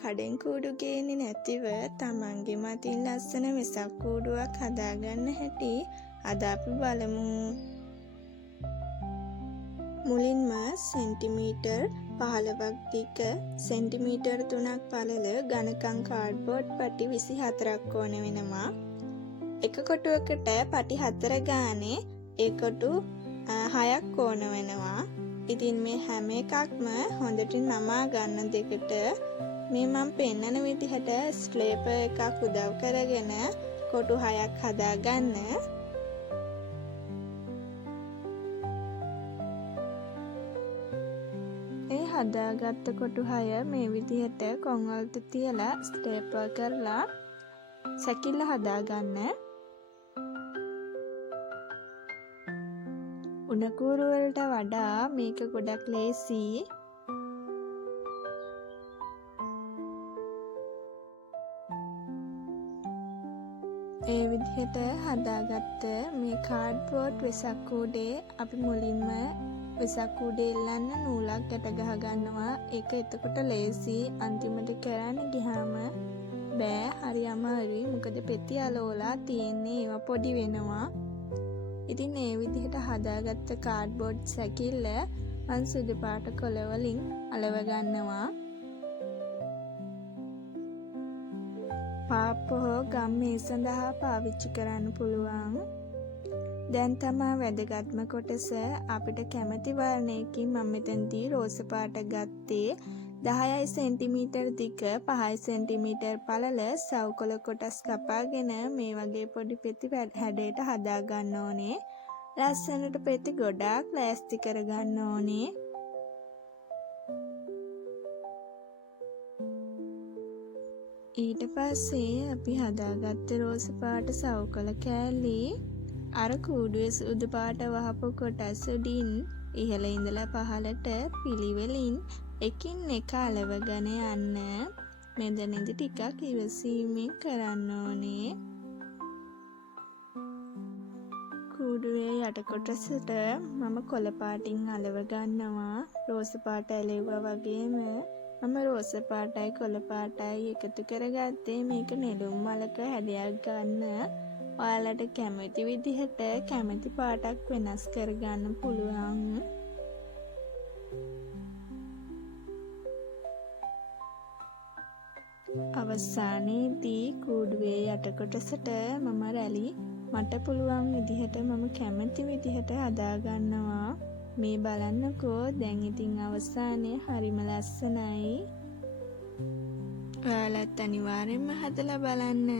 කඩෙන් කූඩු ගේන්නේ නැතිව තමන්ගේ මතින් ලස්සන වෙසක් කූඩුවක් හදාගන්න හැටි අද අපි බලමු. මුලින්ම සෙන්ටිමීටර් 15ක් දිග සෙන්ටිමීටර් 3ක් පළල ඝනකම් කාඩ්බෝඩ් පටි 24ක් ඕන වෙනවා. එක කොටුවකට පටි 4 ගානේ ඒ කොටු 6ක් ඕන වෙනවා. ඉතින් මේ හැම එකක්ම හොඳට නමා ගන්න දෙකට මේ මම පෙන්නන විදිහට ස්ට්‍රේපර් එකක් උදව් කරගෙන කොටු 6ක් හදාගන්න. ඒ හදාගත්ත කොටු 6 මේ විදිහට කොන් වලට තියලා ස්ටේපල් කරලා සැකිල්ල හදාගන්න. උණකූරු වලට වඩා මේක ගොඩක් ලේසි. ඒ විදිහට හදාගත්ත මේ කාඩ්බෝඩ් වෙසක් කූඩේ අපි මුලින්ම වෙසක් කූඩේ එල්ලන්න නූලක් ගැට ගහ ගන්නවා. ඒක එතකොට ලේසි. අන්තිමට කරන්න ගියාම බෑ, හරි අමාරුයි. මොකද පෙති අලෝලා තියෙන්නේ ඒවා පොඩි වෙනවා. ඉතින් මේ විදිහට හදාගත්ත කාඩ්බෝඩ් සැකිල්ල මං සුදු පාට කොළ වලින් අලව ගන්නවා. පාප්ප හෝ ගම් මේ සඳහා පාවිච්චි කරන්න පුළුවන්. දැන් තමා වැදගත්ම කොටස. අපිට කැමති වර්ණයකින් මම මෙතනදී රෝස පාට ගත්තේ. 10 සෙන්ටිමීටර් දිග 5 සෙන්ටිමීටර් පළල සවුකොළ කොටස් කපාගෙන මේ වගේ පොඩි පෙති හැඩයට හදා ගන්න ඕනේ. ලස්සනට පෙති ගොඩාක් ලෑස්ති කර ගන්න ඕනේ. ඊට පස්සේ අපි හදාගත්ත රෝස පාට සවුකොළ කෑලි අර කූඩුවේ සුදු පාට වහපු කොටස් උඩින් ඉහළ ඉඳලා පහළට පිළිවෙලින් එකින් එක අලවගෙන යන්න. මෙතනදි ටිකක් ඉවසීමෙන් කරන්න ඕනේ. කූඩුවේ යට කොටසට මම කොළ පාටින් අලව ගන්නවා. රෝස පාට ඇලෙව්වා වගේම මම රෝස පාටයි කොළ පාටයි එකතු කරගත්තේ මේක නෙළුම් මලක හැඩයක් ගන්න. ඔයාලට කැමති විදිහට කැමති පාටක් වෙනස් කරගන්න පුළුවන්. අවසානයේදී කූඩුවේ යට කොටසට මම රැලි මට පුළුවන් විදිහට මම කැමති විදිහට හදාගන්නවා. මේ බලන්නකෝ දැන් ඉතින් අවසානයේ හරිම ලස්සනයි. ඔයාලත් අනිවාර්යෙන්ම හදලා බලන්න.